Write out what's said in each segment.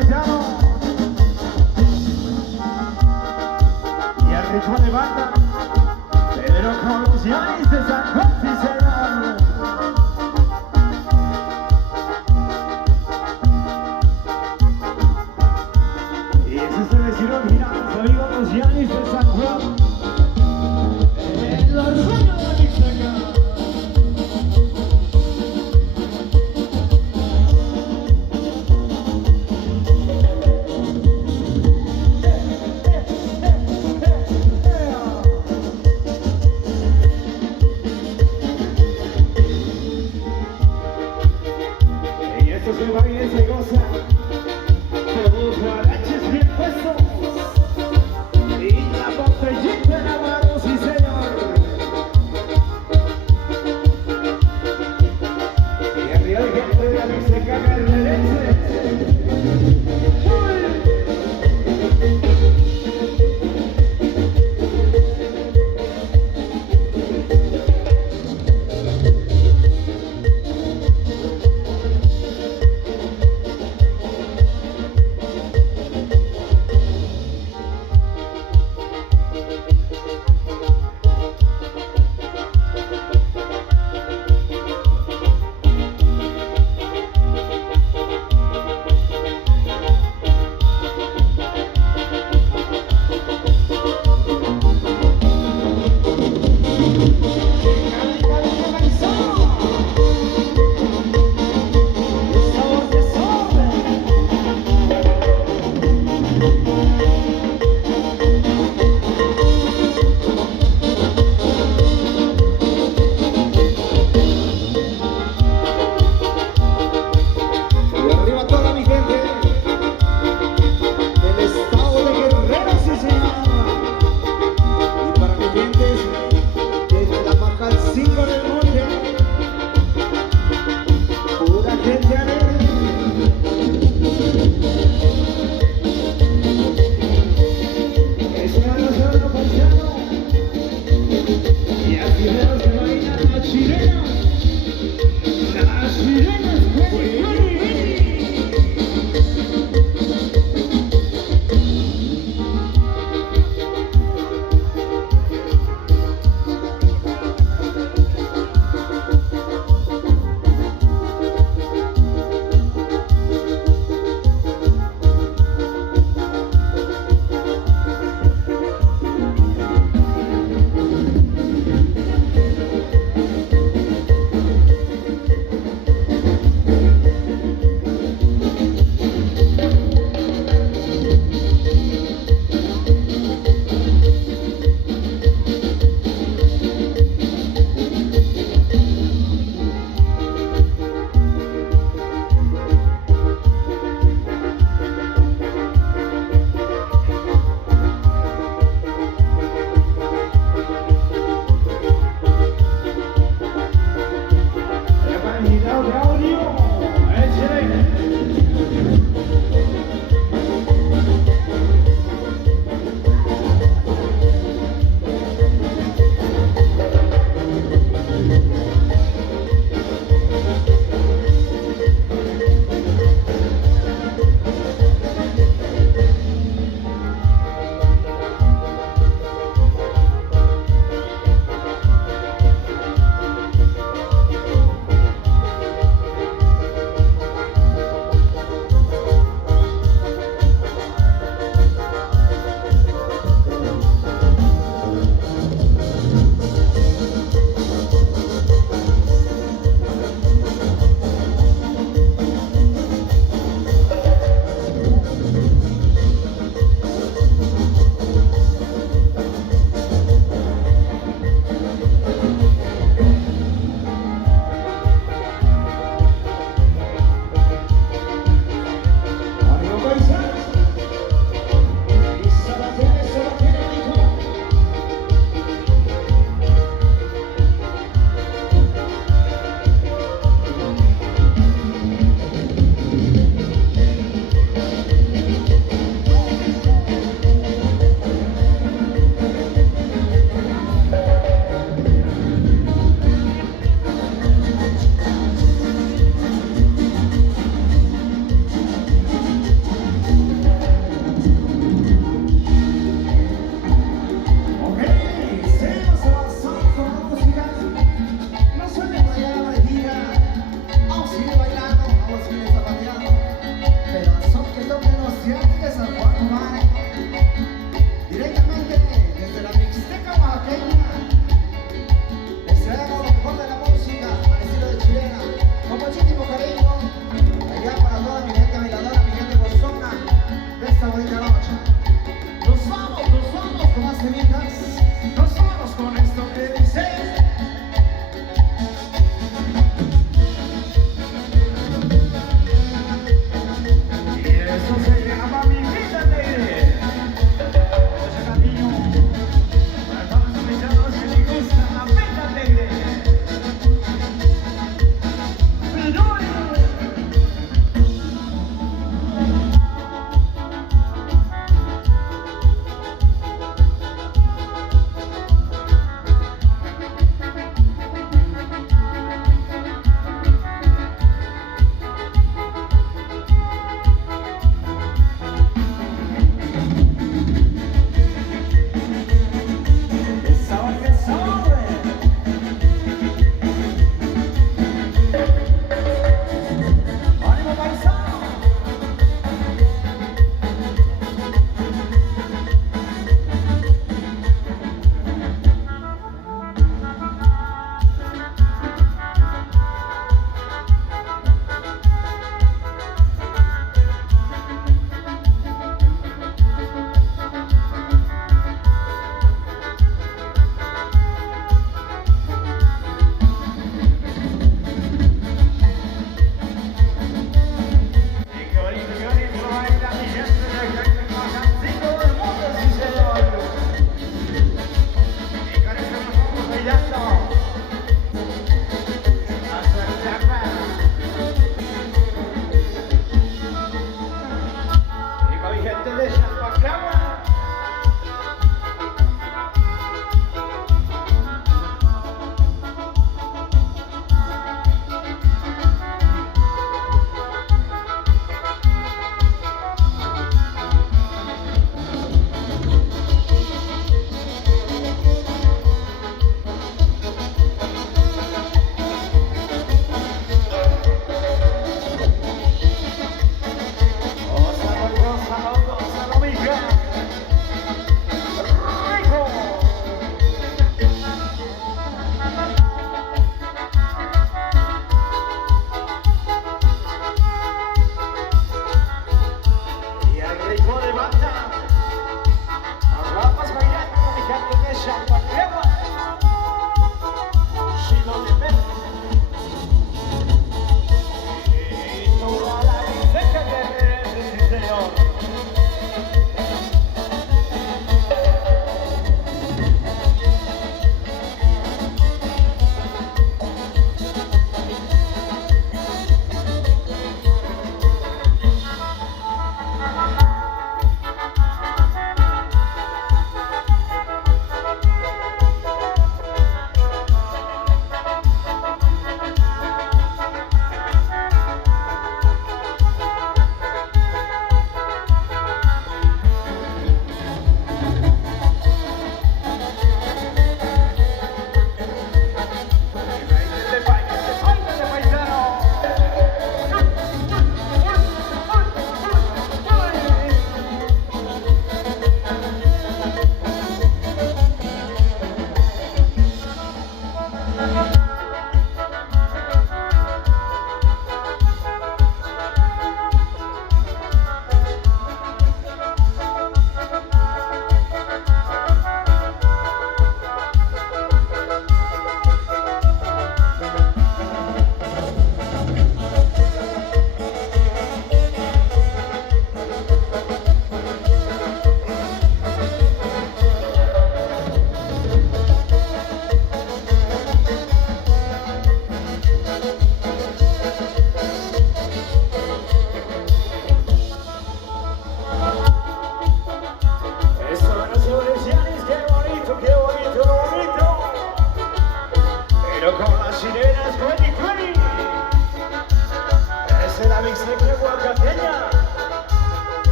paisano. Y el ritmo de banda, pero con los Yanis de San Juan, sí señor. Y ese es el vecino Girán, amigos los Yanis de San Juan. El orgullo de la Mixteca.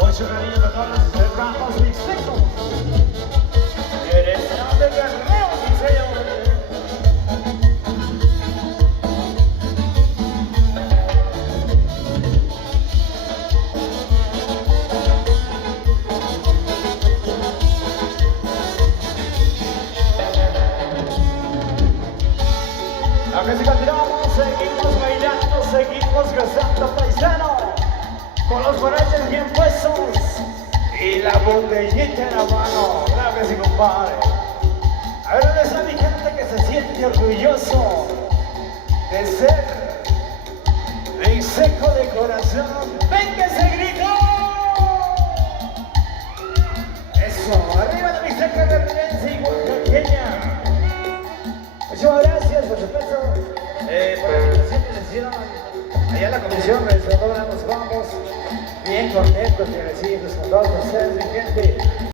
Mucho cariño para todos los hermanos mixtecos. Eres de Guerrero, sí señor. Aunque si continuamos, seguimos bailando, seguimos gozando, paisano, con los guaraches bien puestos y la botellita en la mano. Claro que sí, compadre. A ver, ¿dónde está mi gente que se siente orgulloso de ser de seco de corazón? ¡Venga ese grito! Eso, arriba de mi seca de Rivense y Oaxaqueña. Muchas gracias, por supuesto, por la invitación que nos hicieron allá en la comisión registradora. Nos vamos bien contentos y agradecidos con todos ustedes, mi gente.